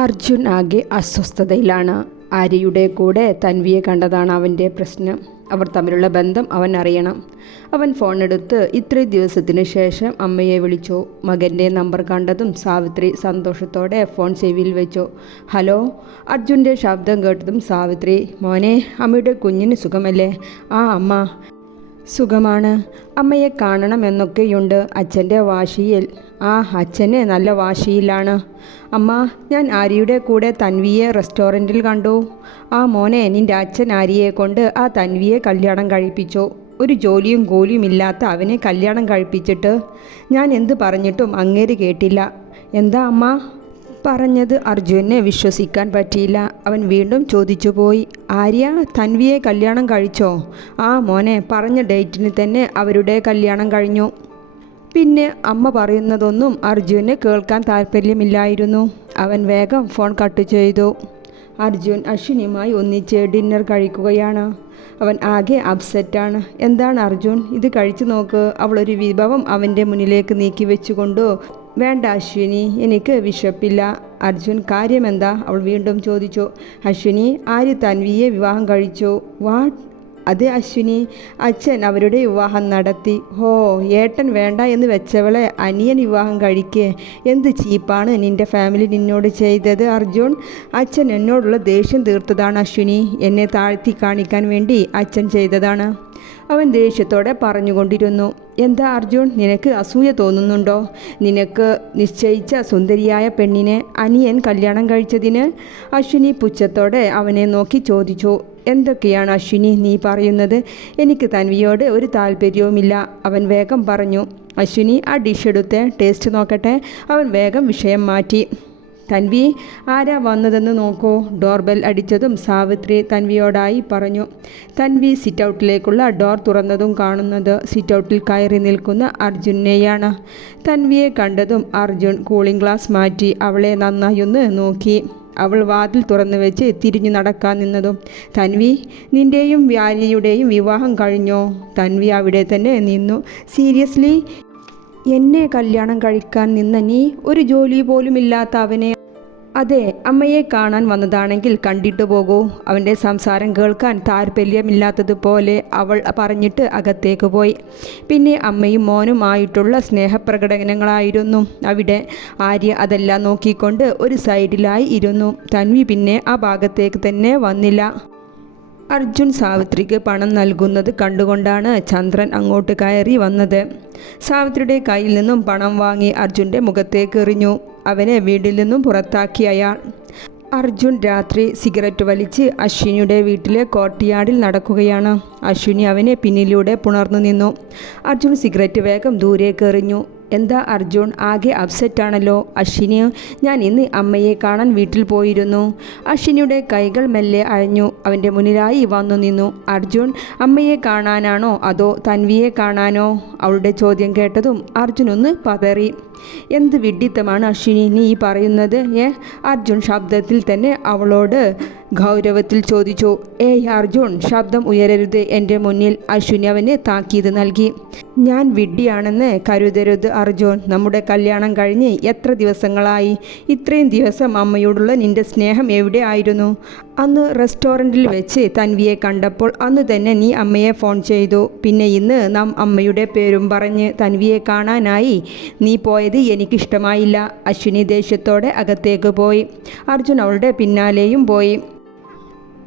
അർജുൻ ആകെ അസ്വസ്ഥതയിലാണ്. ആര്യയുടെ കൂടെ തൻവിയെ കണ്ടതാണ് അവൻ്റെ പ്രശ്നം. അവർ തമ്മിലുള്ള ബന്ധം അവൻ അറിയണം. അവൻ ഫോണെടുത്ത് ഇത്രയും ദിവസത്തിന് ശേഷം അമ്മയെ വിളിച്ചു. മകൻ്റെ നമ്പർ കണ്ടതും സാവിത്രി സന്തോഷത്തോടെ ഫോൺ ചെവിയിൽ വെച്ചു. ഹലോ. അർജുൻ്റെ ശബ്ദം കേട്ടതും സാവിത്രി, മോനെ, അമ്മയുടെ കുഞ്ഞിന് സുഖമല്ലേ? ആ അമ്മ, സുഖമാണ്. അമ്മയെ കാണണമെന്നൊക്കെയുണ്ട് അച്ഛൻ്റെ വാശിയിൽ. ആ, അച്ഛന് നല്ല വാശിയിലാണ്. അമ്മ, ഞാൻ ആര്യയുടെ കൂടെ തൻവിയെ റെസ്റ്റോറൻറ്റിൽ കണ്ടു. ആ മോനെ, നിൻ്റെ അച്ഛൻ ആര്യയെ കൊണ്ട് ആ തൻവിയെ കല്യാണം കഴിപ്പിച്ചു. ഒരു ജോലിയും കൂലിയും ഇല്ലാത്ത അവനെ കല്യാണം കഴിപ്പിച്ചിട്ട് ഞാൻ എന്ത് പറഞ്ഞിട്ടും അങ്ങേര് കേട്ടില്ല. എന്താ അമ്മ പറഞ്ഞത്? അർജുനെ വിശ്വസിക്കാൻ പറ്റിയില്ല. അവൻ വീണ്ടും ചോദിച്ചു പോയി, ആര്യ തൻവിയെ കല്യാണം കഴിച്ചോ? ആ മോനെ, പറഞ്ഞ ഡേറ്റിന് തന്നെ അവരുടെ കല്യാണം കഴിഞ്ഞു. പിന്നെ അമ്മ പറയുന്നതൊന്നും അർജുന് കേൾക്കാൻ താല്പര്യമില്ലായിരുന്നു. അവൻ വേഗം ഫോൺ കട്ട് ചെയ്തു. അർജുൻ അശ്വിനിയുമായി ഒന്നിച്ച് ഡിന്നർ കഴിക്കുകയാണ്. അവൻ ആകെ അപ്സെറ്റാണ്. എന്താണ് അർജുൻ, ഇത് കഴിച്ചു നോക്ക്. അവളൊരു വിഭവം അവൻ്റെ മുന്നിലേക്ക് നീക്കി വെച്ചുകൊണ്ടു. വേണ്ട അശ്വിനി, എനിക്ക് വിശപ്പില്ല. അർജുൻ, കാര്യമെന്താ? അവൾ വീണ്ടും ചോദിച്ചു. അശ്വിനി, ആര്യ തൻവിയെ വിവാഹം കഴിച്ചു. വാട്ട്? അതെ അശ്വിനി, അച്ഛൻ അവരുടെ വിവാഹം നടത്തി. ഹോ, ഏട്ടൻ വേണ്ട എന്ന് വെച്ചവളെ അനിയൻ വിവാഹം കഴിക്കേ? എന്ത് ചീപ്പാണ് നിൻ്റെ ഫാമിലി നിന്നോട് ചെയ്തത് അർജുൻ. അച്ഛൻ എന്നോടുള്ള ദേഷ്യം തീർത്തതാണ് അശ്വിനി. എന്നെ താഴ്ത്തി കാണിക്കാൻ വേണ്ടി അച്ഛൻ ചെയ്തതാണ്. അവൻ ദേഷ്യത്തോടെ പറഞ്ഞുകൊണ്ടിരുന്നു. എന്താ അർജുൻ, നിനക്ക് അസൂയ തോന്നുന്നുണ്ടോ? നിനക്ക് നിശ്ചയിച്ച സുന്ദരിയായ പെണ്ണിനെ അനിയൻ കല്യാണം കഴിച്ചതിന്? അശ്വിനി പുച്ഛത്തോടെ അവനെ നോക്കി ചോദിച്ചു. എന്തൊക്കെയാണ് അശ്വിനി നീ പറയുന്നത്? എനിക്ക് തൻവിയോട് ഒരു താല്പര്യവുമില്ല. അവൻ വേഗം പറഞ്ഞു. അശ്വിനി, ആ ഡിഷ് എടുത്ത് ടേസ്റ്റ് നോക്കട്ടെ. അവൻ വേഗം വിഷയം മാറ്റി. തൻവി, ആരാ വന്നതെന്ന് നോക്കൂ. ഡോർബെൽ അടിച്ചതും സാവിത്രി തൻവിയോടായി പറഞ്ഞു. തൻവി സിറ്റൗട്ടിലേക്കുള്ള ഡോർ തുറന്നതും കാണുന്നത് സിറ്റൗട്ടിൽ കയറി നിൽക്കുന്ന അർജുനെയാണ്. തൻവിയെ കണ്ടതും അർജുൻ കൂളിംഗ് ഗ്ലാസ് മാറ്റി അവളെ നന്നായൊന്ന് നോക്കി. അവൾ വാതിൽ തുറന്നു വെച്ച് തിരിഞ്ഞു നടക്കാൻ നിന്നതും, തൻവി, നിൻ്റെയും ആര്യയുടെയും വിവാഹം കഴിഞ്ഞോ? തൻവി അവിടെ തന്നെ നിന്നു. സീരിയസ്ലി? എന്നെ കല്യാണം കഴിക്കാൻ നിന്ന നീ ഒരു ജോലി പോലും ഇല്ലാത്ത അവനെ? അതെ, അമ്മയെ കാണാൻ വന്നതാണെങ്കിൽ കണ്ടിട്ട് പോകൂ. അവൻ്റെ സംസാരം കേൾക്കാൻ താല്പര്യമില്ലാത്തതുപോലെ അവൾ പറഞ്ഞിട്ട് അകത്തേക്ക് പോയി. പിന്നെ അമ്മയും മോനുമായിട്ടുള്ള സ്നേഹപ്രകടനങ്ങളായിരുന്നു അവിടെ. ആര്യ അതെല്ലാം നോക്കിക്കൊണ്ട് ഒരു സൈഡിലായി ഇരുന്നു. തൻവി പിന്നെ ആ ഭാഗത്തേക്ക് തന്നെ വന്നില്ല. അർജുൻ സാവിത്രിക്ക് പണം നൽകുന്നത് കണ്ടുകൊണ്ടാണ് ചന്ദ്രൻ അങ്ങോട്ട് കയറി വന്നത്. സാവിത്രിയുടെ കയ്യിൽ നിന്നും പണം വാങ്ങി അർജുൻ്റെ മുഖത്തേക്ക് എറിഞ്ഞു. അവനെ വീട്ടിൽ നിന്നും പുറത്താക്കി അയാൾ. അർജുൻ രാത്രി സിഗരറ്റ് വലിച്ച് അശ്വിനിയുടെ വീട്ടിലെ കോർട്ട്യാർഡിൽ നടക്കുകയാണ്. അശ്വിനി അവനെ പിന്നിലൂടെ പുണർന്നു നിന്നു. അർജുൻ സിഗരറ്റ് വേഗം ദൂരേക്ക് എറിഞ്ഞു. എന്താ അർജുൻ, ആകെ അപ്സെറ്റാണല്ലോ? അശ്വിനി, ഞാൻ ഇന്ന് അമ്മയെ കാണാൻ വീട്ടിൽ പോയിരുന്നു. അശ്വിനിയുടെ കൈകൾ മെല്ലെ അഴഞ്ഞു. അവൻ്റെ മുന്നിലായി വന്നു നിന്നു. അർജുൻ, അമ്മയെ കാണാനാണോ അതോ തൻവിയെ കാണാനോ? അവളുടെ ചോദ്യം കേട്ടതും അർജുൻ ഒന്ന് പതറി. എന്ത് വിഡ്ഢിത്തമാണ് അശ്വിനി നീ പറയുന്നത്? അർജുൻ ശബ്ദത്തിൽ തന്നെ അവളോട് ഗൗരവത്തിൽ ചോദിച്ചു. ഏയ് അർജുൻ, ശബ്ദം ഉയരരുത് എൻ്റെ മുന്നിൽ. അശ്വിനി അവന് താക്കീത് നൽകി. ഞാൻ വിഡ്ഢിയാണെന്ന് കരുതരുത് അർജുൻ. നമ്മുടെ കല്യാണം കഴിഞ്ഞ് എത്ര ദിവസങ്ങളായി? ഇത്രയും ദിവസം അമ്മയോടുള്ള നിൻ്റെ സ്നേഹം എവിടെ ആയിരുന്നു? അന്ന് റെസ്റ്റോറൻറ്റിൽ വെച്ച് തൻവിയെ കണ്ടപ്പോൾ അന്ന് തന്നെ നീ അമ്മയെ ഫോൺ ചെയ്തു. പിന്നെ ഇന്ന് നാം അമ്മയുടെ പേരും പറഞ്ഞ് തൻവിയെ കാണാനായി നീ പോയത് എനിക്കിഷ്ടമായില്ല. അശ്വിനി ദേഷ്യത്തോടെ അകത്തേക്ക് പോയി. അർജുൻ അവളുടെ പിന്നാലെയും പോയി.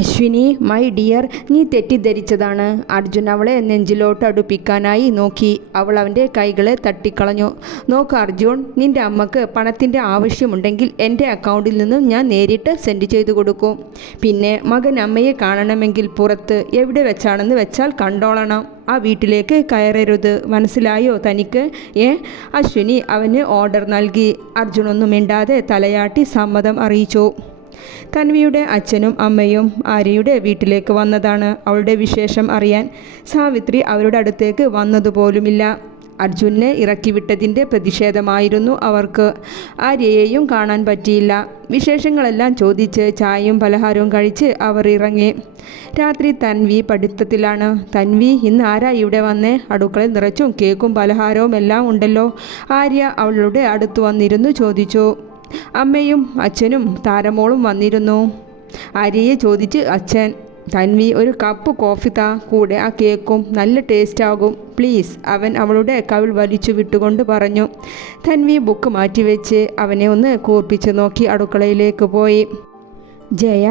അശ്വിനി, മൈ ഡിയർ, നീ തെറ്റിദ്ധരിച്ചതാണ്. അർജുൻ അവളെ നെഞ്ചിലോട്ട് അടുപ്പിക്കാനായി നോക്കി. അവൾ അവൻ്റെ കൈകളെ തട്ടിക്കളഞ്ഞു. നോക്ക് അർജുൻ, നിൻ്റെ അമ്മക്ക് പണത്തിൻ്റെ ആവശ്യമുണ്ടെങ്കിൽ എൻ്റെ അക്കൗണ്ടിൽ നിന്നും ഞാൻ നേരിട്ട് സെൻഡ് ചെയ്തു കൊടുക്കും. പിന്നെ മകൻ അമ്മയെ കാണണമെങ്കിൽ പുറത്ത് എവിടെ വെച്ചാണെന്ന് വെച്ചാൽ കണ്ടോളണം. ആ വീട്ടിലേക്ക് കയറരുത്, മനസ്സിലായോ തനിക്ക്? അശ്വിനി അവന് ഓർഡർ നൽകി. അർജുനൊന്നും മിണ്ടാതെ തലയാട്ടി സമ്മതം അറിയിച്ചു. തൻവിയുടെ അച്ഛനും അമ്മയും ആര്യയുടെ വീട്ടിലേക്ക് വന്നതാണ്. അവളുടെ വിശേഷം അറിയാൻ സാവിത്രി അവരുടെ അടുത്തേക്ക് വന്നതുപോലുമില്ല. അർജുനെ ഇറക്കിവിട്ടതിൻ്റെ പ്രതിഷേധമായിരുന്നു അവർക്ക്. ആര്യയെയും കാണാൻ പറ്റിയില്ല. വിശേഷങ്ങളെല്ലാം ചോദിച്ച് ചായയും പലഹാരവും കഴിച്ച് അവർ ഇറങ്ങി. രാത്രി തൻവി പഠിത്തത്തിലാണ്. തൻവി, ഇന്ന് ആരാ ഇവിടെ വന്നേ? അടുക്കളയിൽ നിറച്ചും കേക്കും പലഹാരവും എല്ലാം ഉണ്ടല്ലോ. ആര്യ അവളുടെ അടുത്ത് വന്നിരുന്നു ചോദിച്ചു. അമ്മയും അച്ഛനും താരമോളും വന്നിരുന്നു. ആര്യയെ ചോദിച്ച് അച്ഛൻ, തൻവി ഒരു കപ്പ് കോഫി താ, കൂടെ ആ കേക്കും, നല്ല ടേസ്റ്റ് ആകും പ്ലീസ്, അവൻ അവളുടെ കവിൾ വലിച്ചു വിട്ടുകൊണ്ട് പറഞ്ഞു. തൻവി ബുക്ക് മാറ്റിവെച്ച് അവനെ ഒന്ന് കൂർപ്പിച്ച് നോക്കി അടുക്കളയിലേക്ക് പോയി. ജയ,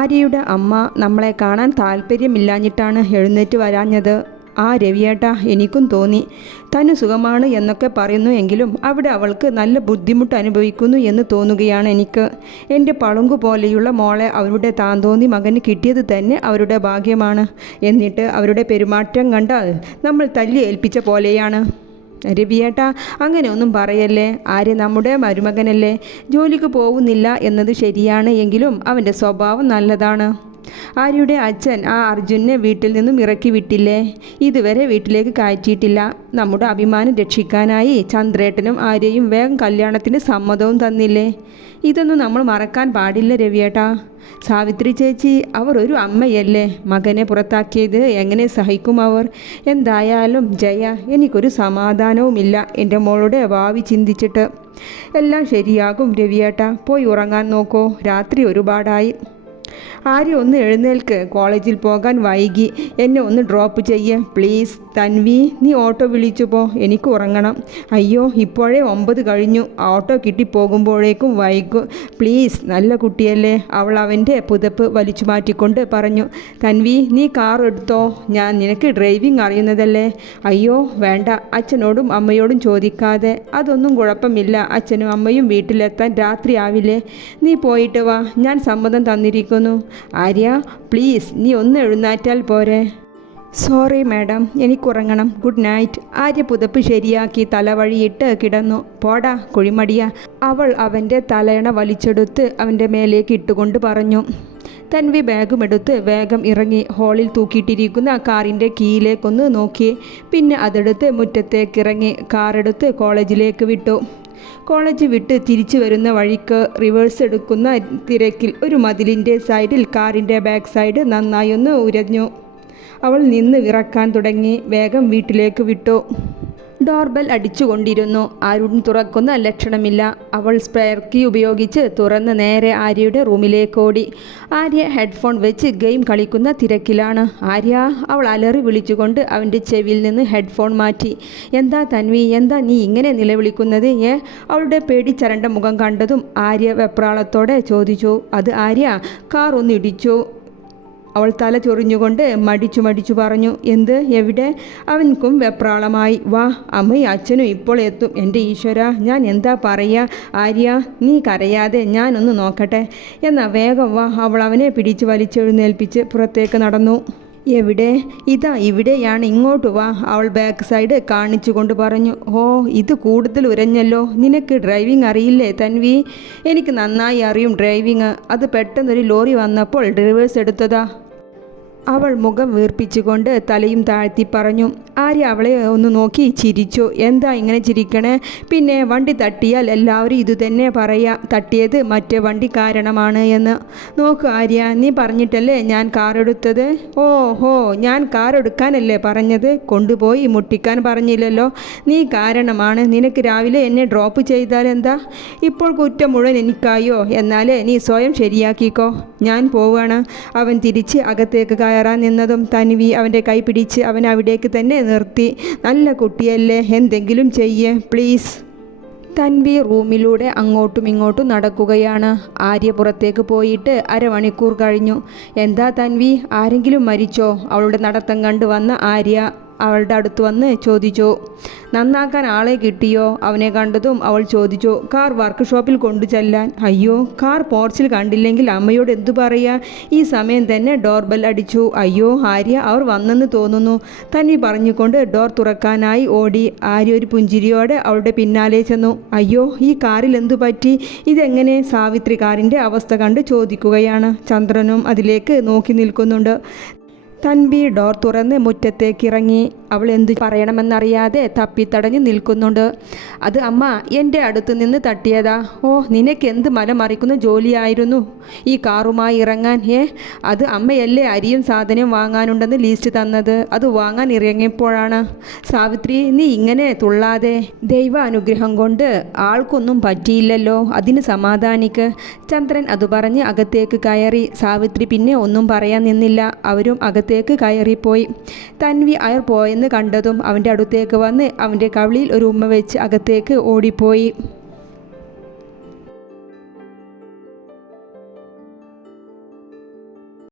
ആര്യയുടെ അമ്മ നമ്മളെ കാണാൻ താല്പര്യമില്ലാഞ്ഞിട്ടാണ് എഴുന്നേറ്റ് വരാഞ്ഞത്. ആ രവിയേട്ടാ, എനിക്കും തോന്നി. തന്നു സുഖമാണ് എന്നൊക്കെ പറയുന്നു എങ്കിലും അവിടെ അവൾക്ക് നല്ല ബുദ്ധിമുട്ട് അനുഭവിക്കുന്നു എന്ന് തോന്നുകയാണ് എനിക്ക്. എൻ്റെ പളുങ്കു പോലെയുള്ള മോളെ അവരുടെ താന്തോന്നി മകന് കിട്ടിയത് തന്നെ അവരുടെ ഭാഗ്യമാണ്. എന്നിട്ട് അവരുടെ പെരുമാറ്റം കണ്ടാൽ നമ്മൾ തല്ലി ഏൽപ്പിച്ച പോലെയാണ്. രവിയേട്ടാ, അങ്ങനെ ഒന്നും പറയല്ലേ. ആര്യ നമ്മുടെ മരുമകനല്ലേ. ജോലിക്ക് പോകുന്നില്ല എന്നത് ശരിയാണ്, എങ്കിലും അവൻ്റെ സ്വഭാവം നല്ലതാണ്. ആര്യയുടെ അച്ഛൻ ആ അർജുനെ വീട്ടിൽ നിന്നും ഇറക്കി വിട്ടില്ലേ? ഇതുവരെ വീട്ടിലേക്ക് കയറ്റിയിട്ടില്ല. നമ്മുടെ അഭിമാനം രക്ഷിക്കാനായി ചന്ദ്രേട്ടനും ആര്യയും വേഗം കല്യാണത്തിന് സമ്മതവും തന്നില്ലേ? ഇതൊന്നും നമ്മൾ മറക്കാൻ പാടില്ല രവിയേട്ടാ. സാവിത്രി ചേച്ചി, അവർ ഒരു അമ്മയല്ലേ. മകനെ പുറത്താക്കിയത് എങ്ങനെ സഹിക്കും അവർ? എന്തായാലും ജയ, എനിക്കൊരു സമാധാനവുമില്ല എൻ്റെ മോളുടെ ഭാവി ചിന്തിച്ചിട്ട്. എല്ലാം ശരിയാകും രവിയേട്ടാ, പോയി ഉറങ്ങാൻ നോക്കൂ, രാത്രി ഒരുപാടായി. ആര്യ, ഒന്ന് എഴുന്നേൽക്ക്, കോളേജിൽ പോകാൻ വൈകി. എന്നെ ഒന്ന് ഡ്രോപ്പ് ചെയ്യ് പ്ലീസ്. തൻവി, നീ ഓട്ടോ വിളിച്ചു പോ, എനിക്ക് ഉറങ്ങണം. അയ്യോ, ഇപ്പോഴേ 9 കഴിഞ്ഞു, ഓട്ടോ കിട്ടിപ്പോകുമ്പോഴേക്കും വൈകും പ്ലീസ്. നല്ല കുട്ടിയല്ലേ, അവൾ അവൻ്റെ പുതപ്പ് വലിച്ചു മാറ്റിക്കൊണ്ട് പറഞ്ഞു. തൻവി, നീ കാർ എടുത്തോ, ഞാൻ നിനക്ക് ഡ്രൈവിംഗ് അറിയുന്നതല്ലേ. അയ്യോ വേണ്ട, അച്ഛനോടും അമ്മയോടും ചോദിക്കാതെ. അതൊന്നും കുഴപ്പമില്ല, അച്ഛനും അമ്മയും വീട്ടിലെത്താൻ രാത്രിയാവില്ലേ. നീ പോയിട്ട് വാ, ഞാൻ സമ്മതം തന്നിരിക്കുന്നു. ആര്യ പ്ലീസ്, നീ ഒന്ന് എഴുന്നേറ്റാൽ പോരെ. സോറി മാഡം, എനിക്കുറങ്ങണം, ഗുഡ് നൈറ്റ്. ആര്യ പുതപ്പ് ശരിയാക്കി തലവഴിയിട്ട് കിടന്നു. പോടാ കുഴിമടിയ, അവൾ അവൻ്റെ തലയണ വലിച്ചെടുത്ത് അവൻ്റെ മേലേക്ക് ഇട്ടുകൊണ്ട് പറഞ്ഞു. തൻവി ബാഗുമെടുത്ത് വേഗം ഇറങ്ങി ഹാളിൽ തൂക്കിയിട്ടിരിക്കുന്ന കാറിൻ്റെ കീയിലേക്കൊന്ന് നോക്കി. പിന്നെ അതെടുത്ത് മുറ്റത്തേക്കിറങ്ങി കാറെടുത്ത് കോളേജിലേക്ക് വിട്ടു. കോളേജ് വിട്ട് തിരിച്ചു വരുന്ന വഴിക്ക് റിവേഴ്സ് എടുക്കുന്ന തിരക്കിൽ ഒരു മതിലിൻ്റെ സൈഡിൽ കാറിൻ്റെ ബാക്ക് സൈഡ് നന്നായി ഒന്ന് ഉരഞ്ഞു. അവൾ നിന്ന് വിറക്കാൻ തുടങ്ങി. വേഗം വീട്ടിലേക്ക് വിട്ടു. ഡോർബെൽ അടിച്ചുകൊണ്ടിരുന്നു. ആരും തുറക്കുന്ന ലക്ഷണമില്ല. അവൾ സ്പെയർ കീ ഉപയോഗിച്ച് തുറന്ന് നേരെ ആര്യയുടെ റൂമിലേക്ക് ഓടി. ആര്യ ഹെഡ്ഫോൺ വെച്ച് ഗെയിം കളിക്കുന്ന തിരക്കിലാണ്. ആര്യ, അവൾ അലറി വിളിച്ചുകൊണ്ട് അവൻ്റെ ചെവിയിൽ നിന്ന് ഹെഡ്ഫോൺ മാറ്റി. എന്താ തൻവി, എന്താ നീ ഇങ്ങനെ നിലവിളിക്കുന്നത്? അവളുടെ പേടിച്ചരണ്ട മുഖം കണ്ടതും ആര്യ വെപ്രാളത്തോടെ ചോദിച്ചു. അത് ആര്യ, കാർ ഒന്ന് ഇടിച്ചു. അവൾ തല ചൊറിഞ്ഞുകൊണ്ട് മടിച്ചു പറഞ്ഞു. എന്ത്, എവിടെ? അവൻക്കും വെപ്രാളമായി. വാ, അമ്മയും അച്ഛനും ഇപ്പോൾ എത്തും. എൻ്റെ ഈശ്വര, ഞാൻ എന്താ പറയുക? ആര്യ, നീ കരയാതെ, ഞാനൊന്ന് നോക്കട്ടെ. എന്നാൽ വേഗം വാ. അവൾ അവനെ പിടിച്ച് വലിച്ചെഴുന്നേൽപ്പിച്ച് പുറത്തേക്ക് നടന്നു. എവിടെ? ഇതാ ഇവിടെയാണ്, ഇങ്ങോട്ട് വാ. അവൾ ബാക്ക് സൈഡ് കാണിച്ചു കൊണ്ട് പറഞ്ഞു. ഓ, ഇത് കൂടുതൽ ഉരഞ്ഞല്ലോ. നിനക്ക് ഡ്രൈവിംഗ് അറിയില്ലേ തൻവി? എനിക്ക് നന്നായി അറിയും ഡ്രൈവിങ്. അത് പെട്ടെന്നൊരു ലോറി വന്നപ്പോൾ റിവേഴ്സ് എടുത്തതാ. അവൾ മുഖം വീർപ്പിച്ചുകൊണ്ട് തലയും താഴ്ത്തി പറഞ്ഞു. ആര്യ അവളെ ഒന്ന് നോക്കി ചിരിച്ചു. എന്താ ഇങ്ങനെ ചിരിക്കണേ? പിന്നെ വണ്ടി തട്ടിയാൽ എല്ലാവരും ഇതുതന്നെ പറയാ, തട്ടിയത് മറ്റേ വണ്ടി കാരണമാണ് എന്ന്. നോക്ക് ആര്യ, നീ പറഞ്ഞിട്ടല്ലേ ഞാൻ കാർ എടുത്തത്? ഓഹോ, ഞാൻ കാർ എടുക്കാനല്ലേ പറഞ്ഞത്, കൊണ്ടുപോയി മുട്ടിക്കാൻ പറഞ്ഞില്ലല്ലോ. നീ കാരണമാണ്. നിനക്ക് രാവിലെ എന്നെ ഡ്രോപ്പ് ചെയ്താൽ എന്താ? ഇപ്പോൾ കുറ്റം മുഴുവൻ എനിക്കായോ? എന്നാലേ നീ സ്വയം ശരിയാക്കിക്കോ. ഞാൻ പോവുകയാണ്. അവൻ തിരിച്ച് അകത്തേക്ക് കയറാൻ നിന്നതും തൻവി അവൻ്റെ കൈ പിടിച്ച് അവൻ അവിടേക്ക് തന്നെ നിർത്തി. നല്ല കുട്ടിയല്ലേ, എന്തെങ്കിലും ചെയ്യേ പ്ലീസ്. തൻവി റൂമിലൂടെ അങ്ങോട്ടും ഇങ്ങോട്ടും നടക്കുകയാണ്. ആര്യ പുറത്തേക്ക് പോയിട്ട് അരമണിക്കൂർ കഴിഞ്ഞു. എന്താ തൻവി, ആരെങ്കിലും മരിച്ചോ? അവളുടെ നടത്തം കണ്ടു വന്ന ആര്യ അവളുടെ അടുത്ത് വന്ന് ചോദിച്ചു. നന്നാക്കാൻ ആളെ കിട്ടിയോ? അവനെ കണ്ടതും അവൾ ചോദിച്ചു. കാർ വർക്ക്ഷോപ്പിൽ കൊണ്ടു ചെല്ലാൻ. അയ്യോ, കാർ പോർച്ചിൽ കണ്ടില്ലെങ്കിൽ അമ്മയോട് എന്തു പറയാ? ഈ സമയം തന്നെ ഡോർബെൽ അടിച്ചു. അയ്യോ ആര്യ, അവർ വന്നെന്ന് തോന്നുന്നു. തൻവി പറഞ്ഞുകൊണ്ട് ഡോർ തുറക്കാനായി ഓടി. ആര്യ ഒരു പുഞ്ചിരിയോടെ അവളുടെ പിന്നാലെ ചെന്നു. അയ്യോ, ഈ കാറിൽ എന്തു പറ്റി? ഇതെങ്ങനെ? സാവിത്രി കാറിൻ്റെ അവസ്ഥ കണ്ട് ചോദിക്കുകയാണ്. ചന്ദ്രനും അതിലേക്ക് നോക്കി നിൽക്കുന്നുണ്ട്. തൻവി ഡോർ തുറന്ന് മുറ്റത്തേക്കിറങ്ങി. അവൾ എന്തു പറയണമെന്നറിയാതെ തപ്പിത്തടഞ്ഞ് നിൽക്കുന്നുണ്ട്. അത് അമ്മ എൻ്റെ അടുത്ത് നിന്ന് തട്ടിയതാ. ഓ, നിനക്കെന്ത് മലമറിക്കുന്ന ജോലിയായിരുന്നു ഈ കാറുമായി ഇറങ്ങാൻ. അത് അമ്മയല്ലേ അരിയും സാധനവും വാങ്ങാനുണ്ടെന്ന് ലിസ്റ്റ് തന്നത്. അത് വാങ്ങാൻ ഇറങ്ങിയപ്പോഴാണ്. സാവിത്രി, നീ ഇങ്ങനെ തുള്ളാതെ. ദൈവാനുഗ്രഹം കൊണ്ട് ആൾക്കൊന്നും പറ്റിയില്ലല്ലോ, അതിന് സമാധാനിക്ക്. ചന്ദ്രൻ അത് പറഞ്ഞ് അകത്തേക്ക് കയറി. സാവിത്രി പിന്നെ ഒന്നും പറയാൻ നിന്നില്ല. അവരും അകത്തേക്ക് കയറിപ്പോയി. തൻവി അയർ പോയെന്ന് കണ്ടതും അവൻ്റെ അടുത്തേക്ക് വന്ന് അവൻ്റെ കവിളിൽ ഒരു ഉമ്മ വെച്ച് അകത്തേക്ക് ഓടിപ്പോയി.